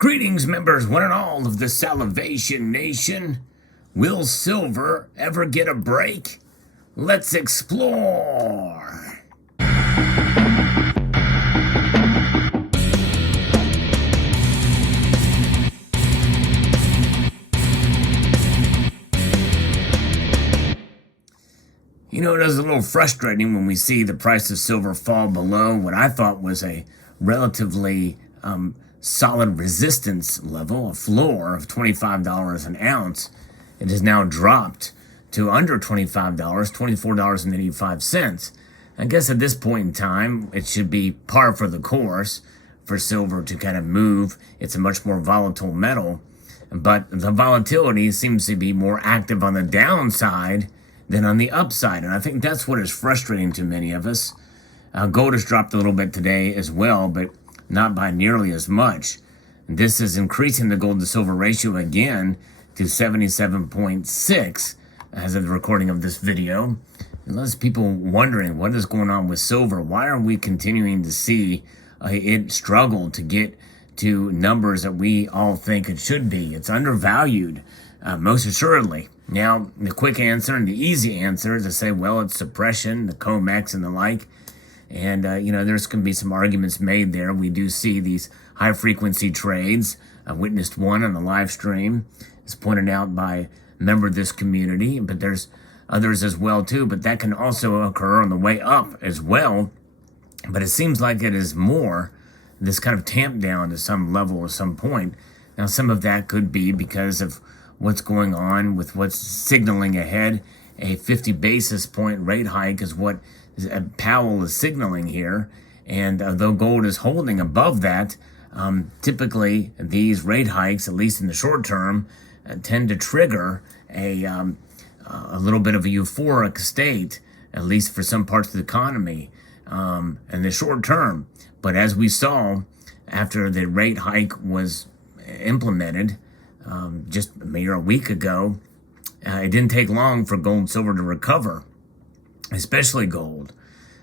Greetings, members, one and all of the Salivation Nation. Will silver ever get a break? Let's explore. You know, it is a little frustrating when we see the price of silver fall below what I thought was a relatively solid resistance level, a floor of $25 an ounce. It has now dropped to under $25, $24.85. I guess at this point in time, it should be par for the course for silver to kind of move. It's a much more volatile metal, but the volatility seems to be more active on the downside than on the upside, and I think that's what is frustrating to many of us. Gold has dropped a little bit today as well, but not by nearly as much. This is increasing the gold to silver ratio again to 77.6 as of the recording of this video. And lots of people wondering what is going on with silver. Why are we continuing to see it struggle to get to numbers that we all think it should be? It's undervalued, most assuredly. Now, the quick answer and the easy answer is to say, well, it's suppression, the COMEX and the like. And, there's going to be some arguments made there. We do see these high-frequency trades. I witnessed one on the live stream. It's pointed out by a member of this community, but there's others as well, too. But that can also occur on the way up as well. But it seems like it is more this kind of tamp down to some level at some point. Now, some of that could be because of what's going on with what's signaling ahead. A 50 basis point rate hike is what Powell is signaling here, and though gold is holding above that, typically these rate hikes, at least in the short term, tend to trigger a little bit of a euphoric state, at least for some parts of the economy in the short term. But as we saw after the rate hike was implemented just a week ago, it didn't take long for gold and silver to recover, especially gold.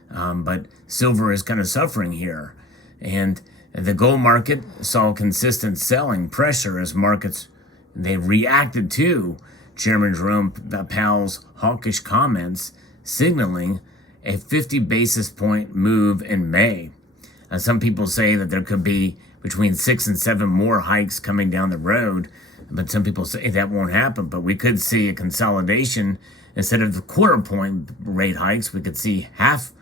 But silver is kind of suffering here. And the gold market saw consistent selling pressure as markets, they reacted to Chairman Jerome Powell's hawkish comments, signaling a 50 basis point move in May. Some people say that there could be between 6 and 7 more hikes coming down the road, but some people say that won't happen. But we could see a consolidation. Instead of the quarter point rate hikes, we could see half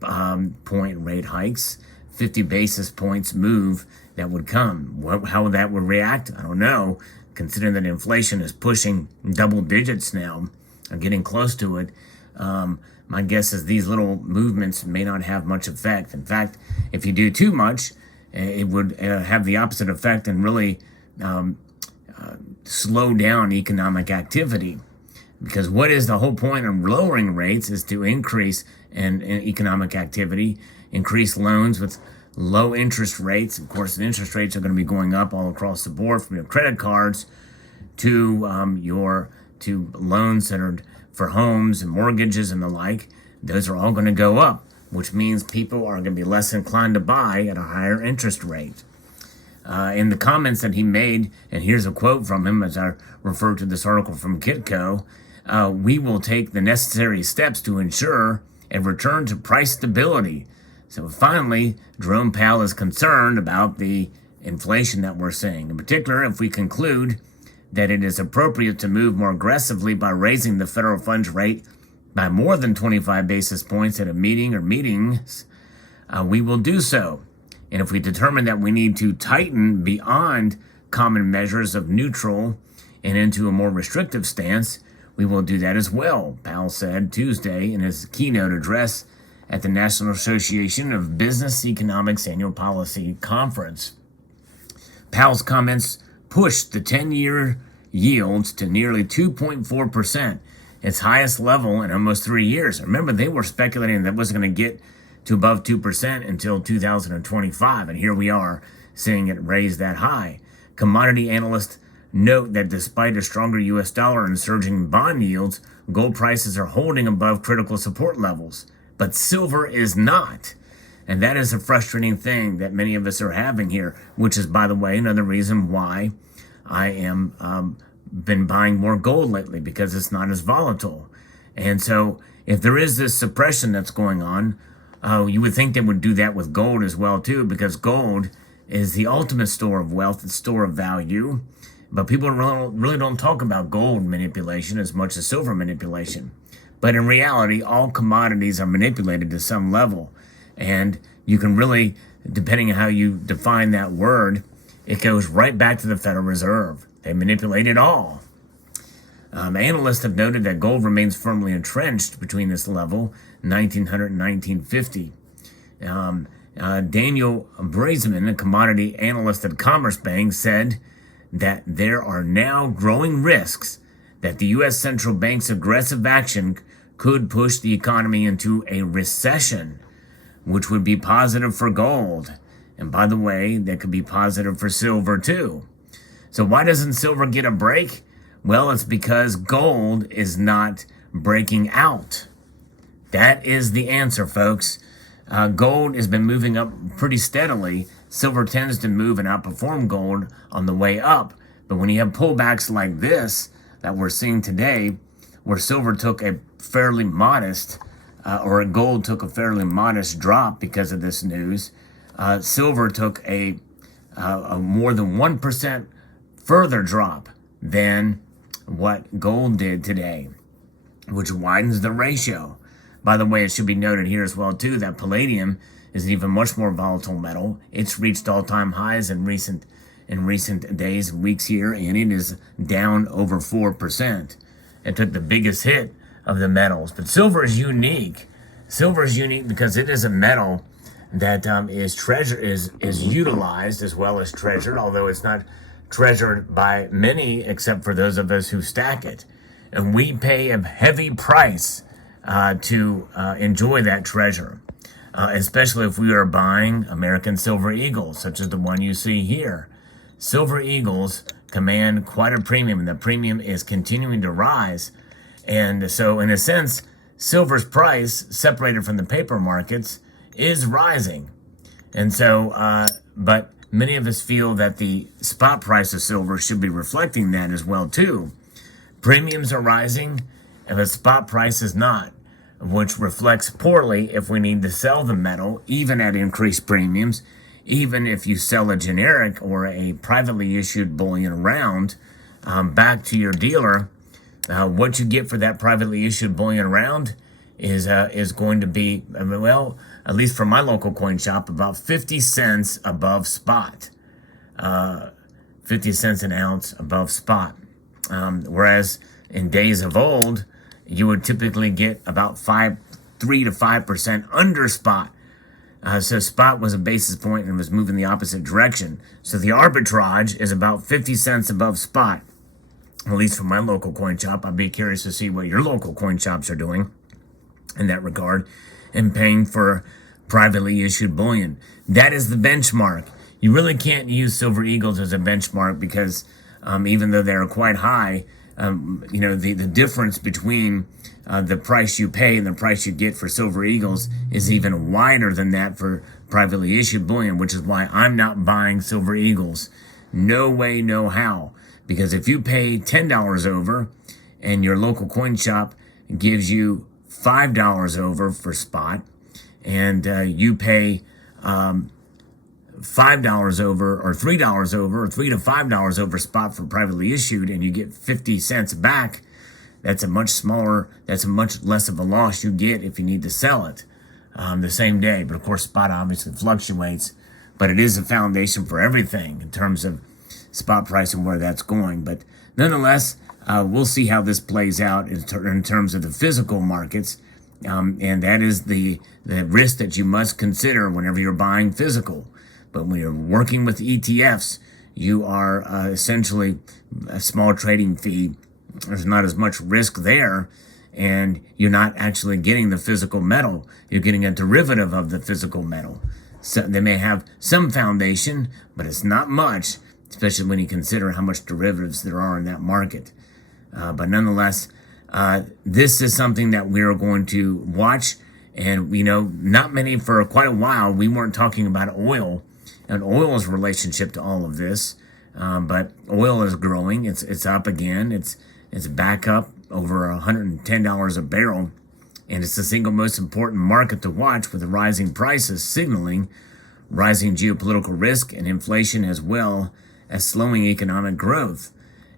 point rate hikes, 50 basis points move that would come. How that would react, I don't know, considering that inflation is pushing double digits now, or getting close to it. My guess is these little movements may not have much effect. In fact, if you do too much, it would have the opposite effect and really slow down economic activity. Because what is the whole point of lowering rates is to increase in economic activity, increase loans with low interest rates. Of course, the interest rates are going to be going up all across the board, from your credit cards to loans that are for homes and mortgages and the like. Those are all going to go up, which means people are going to be less inclined to buy at a higher interest rate. In the comments that he made, and here's a quote from him as I refer to this article from Kitco, we will take the necessary steps to ensure a return to price stability. So finally, Jerome Powell is concerned about the inflation that we're seeing. In particular, if we conclude that it is appropriate to move more aggressively by raising the federal funds rate by more than 25 basis points at a meeting or meetings, we will do so. And if we determine that we need to tighten beyond common measures of neutral and into a more restrictive stance, we will do that as well, Powell said Tuesday in his keynote address at the National Association of Business Economics Annual Policy Conference. Powell's comments pushed the 10-year yields to nearly 2.4%, its highest level in almost 3 years. Remember, they were speculating that wasn't going to get to above 2% until 2025, and here we are seeing it raise that high. Commodity analysts note that despite a stronger U.S. dollar and surging bond yields, gold prices are holding above critical support levels, but silver is not. And that is a frustrating thing that many of us are having here, which is, by the way, another reason why I am been buying more gold lately, because it's not as volatile. And so if there is this suppression that's going on, you would think they would do that with gold as well too, because gold is the ultimate store of wealth, it's store of value. But people really don't talk about gold manipulation as much as silver manipulation. But in reality, all commodities are manipulated to some level. And you can really, depending on how you define that word, it goes right back to the Federal Reserve. They manipulate it all. Analysts have noted that gold remains firmly entrenched between this level, 1900 and 1950. Daniel Brazeman, a commodity analyst at Commerce Bank, said that there are now growing risks that the U.S. Central Bank's aggressive action could push the economy into a recession, which would be positive for gold. And by the way, that could be positive for silver too. So why doesn't silver get a break? Well, it's because gold is not breaking out. That is the answer, folks. Gold has been moving up pretty steadily. Silver tends to move and outperform gold on the way up. But when you have pullbacks like this that we're seeing today, where silver took a fairly modest, or gold took a fairly modest drop because of this news, silver took a more than 1% further drop than what gold did today, which widens the ratio. By the way, it should be noted here as well too that palladium is an even much more volatile metal. It's reached all-time highs in recent days and weeks here, and it is down over 4%. It took the biggest hit of the metals. But silver is unique. Silver is unique because it is a metal that is utilized as well as treasured, although it's not treasured by many except for those of us who stack it. And we pay a heavy price to enjoy that treasure, especially if we are buying American Silver Eagles, such as the one you see here. Silver Eagles command quite a premium, and the premium is continuing to rise. And so, in a sense, silver's price, separated from the paper markets, is rising. And so, but many of us feel that the spot price of silver should be reflecting that as well, too. Premiums are rising, and the spot price is not, which reflects poorly if we need to sell the metal, even at increased premiums. Even if you sell a generic or a privately issued bullion round back to your dealer, what you get for that privately issued bullion round is going to be, well, at least for my local coin shop, about 50 cents above spot. 50 cents an ounce above spot. Whereas in days of old, you would typically get about 3 to 5% under spot. So spot was a basis point and was moving the opposite direction. So the arbitrage is about 50 cents above spot, at least for my local coin shop. I'd be curious to see what your local coin shops are doing in that regard, and paying for privately issued bullion. That is the benchmark. You really can't use Silver Eagles as a benchmark because even though they're quite high, the difference between the price you pay and the price you get for Silver Eagles is even wider than that for privately issued bullion, which is why I'm not buying Silver Eagles. No way, no how. Because if you pay $10 over and your local coin shop gives you $5 over for spot, and you pay $5 over or $3 over or $3 to $5 over spot for privately issued, and you get 50 cents back, that's a much less of a loss you get if you need to sell it the same day. But of course, spot obviously fluctuates, but it is a foundation for everything in terms of spot price and where that's going. But nonetheless, we'll see how this plays out in terms of the physical markets, and that is the risk that you must consider whenever you're buying physical. But when you're working with ETFs, you are essentially a small trading fee. There's not as much risk there, and you're not actually getting the physical metal. You're getting a derivative of the physical metal. So they may have some foundation, but it's not much, especially when you consider how much derivatives there are in that market. But nonetheless, this is something that we're going to watch And, not many, for quite a while, we weren't talking about oil and oil's relationship to all of this. But oil is growing. It's up again. It's back up over $110 a barrel. And it's the single most important market to watch, with the rising prices signaling rising geopolitical risk and inflation, as well as slowing economic growth.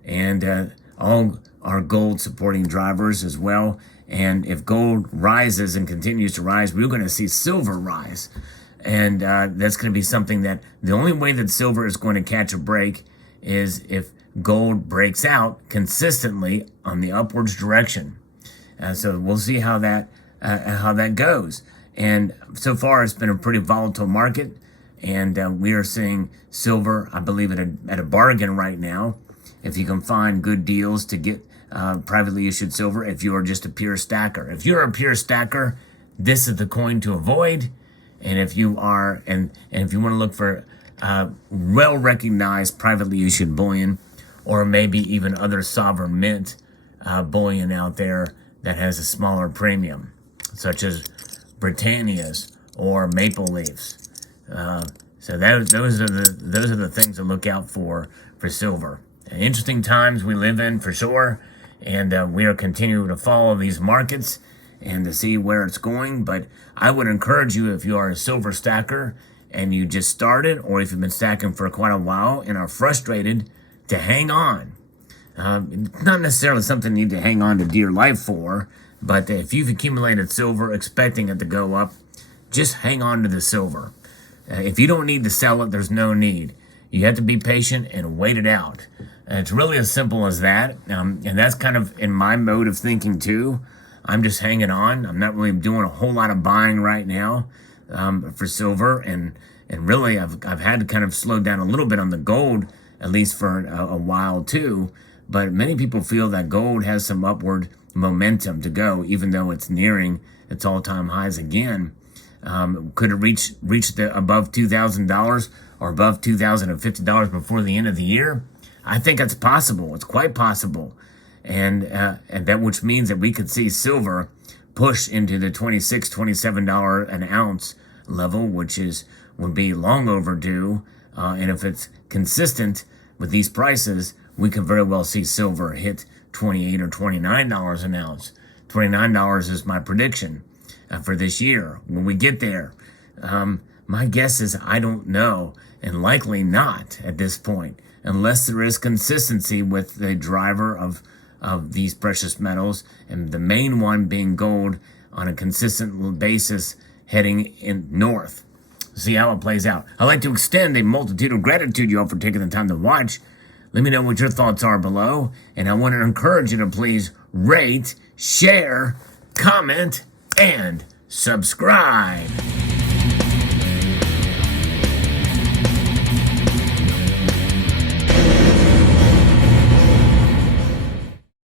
And all are gold supporting drivers as well. And if gold rises and continues to rise, we're going to see silver rise. And that's going to be something that the only way that silver is going to catch a break is if gold breaks out consistently on the upwards direction. So we'll see how that goes. And so far, it's been a pretty volatile market. And we are seeing silver, I believe, at a bargain right now. If you can find good deals to get privately issued silver, if you are just a pure stacker. If you're a pure stacker, this is the coin to avoid. And if you are, and if you want to look for well-recognized privately issued bullion, or maybe even other sovereign mint bullion out there that has a smaller premium, such as Britannia's or Maple Leafs. So those are the things to look out for silver. Interesting times we live in, for sure, and we are continuing to follow these markets and to see where it's going. But I would encourage you, if you are a silver stacker and you just started, or if you've been stacking for quite a while and are frustrated, to hang on. Not necessarily something you need to hang on to dear life for, but if you've accumulated silver expecting it to go up, just hang on to the silver. If you don't need to sell it, there's no need. You have to be patient and wait it out. And it's really as simple as that. And that's kind of in my mode of thinking too. I'm just hanging on. I'm not really doing a whole lot of buying right now for silver. And really, I've had to kind of slow down a little bit on the gold, at least for a while too. But many people feel that gold has some upward momentum to go, even though it's nearing its all-time highs again. Could it reach the above $2,000 or above $2,050 before the end of the year? I think it's possible. It's quite possible. And that, which means that we could see silver push into the $26, $27 an ounce level, which would be long overdue. And if it's consistent with these prices, we could very well see silver hit $28 or $29 an ounce. $29 is my prediction for this year. When we get there, my guess is I don't know, and likely not at this point, unless there is consistency with the driver of these precious metals, and the main one being gold on a consistent basis heading in north. See how it plays out. I'd like to extend a multitude of gratitude to you all for taking the time to watch. Let me know what your thoughts are below, and I want to encourage you to please rate, share, comment, and subscribe.